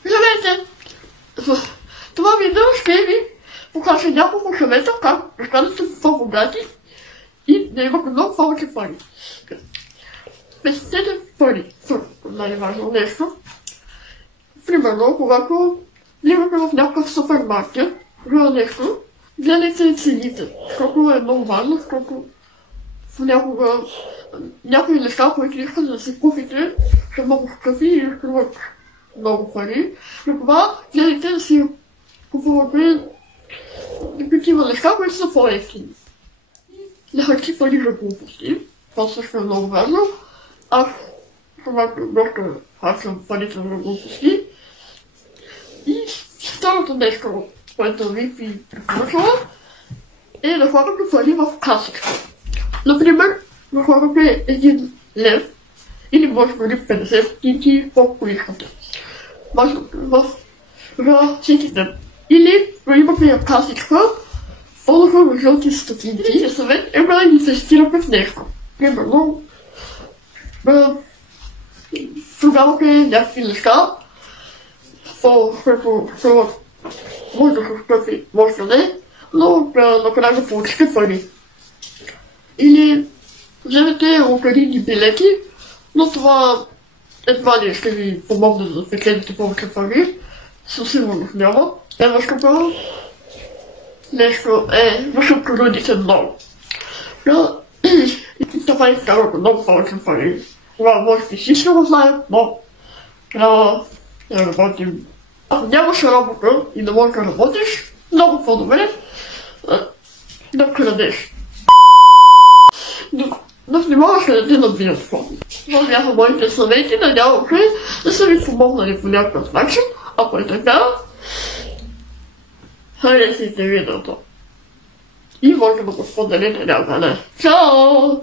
Здравейте! В това видео ще ви покажа няколко съвета как да станете по-богати и да имате много повече пари. Пестете пари. Най-важно нещо. Примерно, когато влизате в някакъв супермаркет за нещо, гледайте цените, защото е много важно, защото понякога някои неща, които искате да си купите, са много скъпи и струват много пари. Затова гледайте да си купувате такива неща, които са по-евтини. Не харчи пари за глупости. Това също е много важно. Аз самата доста харчам парите за глупости. И второто нещо, което ви препоръчвам, е да хвърляте пари в касичка. Например, да хвърляте 1 лев или може би 50 стотинки, колко искате. В всеки ден. Или да имате касичка, по-добре жълти стотинки. И съвет е да инвестирате в нещо. Примерно, да продавате някакви неща, което струват, може да са скъпи, може да не, но накрая да получите пари. Или вземете лотарийни билети, но това едва ли ще ви помогне да спечелите повече пари. Със сигурност няма. Следващото нещо е да се трудите много. И това изкарвате много повече пари. Това може би всички го знаят, но трябва да работим. Ако нямаш работа и не можеш да работиш, много по-добре да крадеш. Но внимаваш да те набият фонд. Това бяха моите съвети, надявам се да са ви помогнали по някакъв начин. Ако е така, харесайте видеото. И може да го споделите някъде. Чао!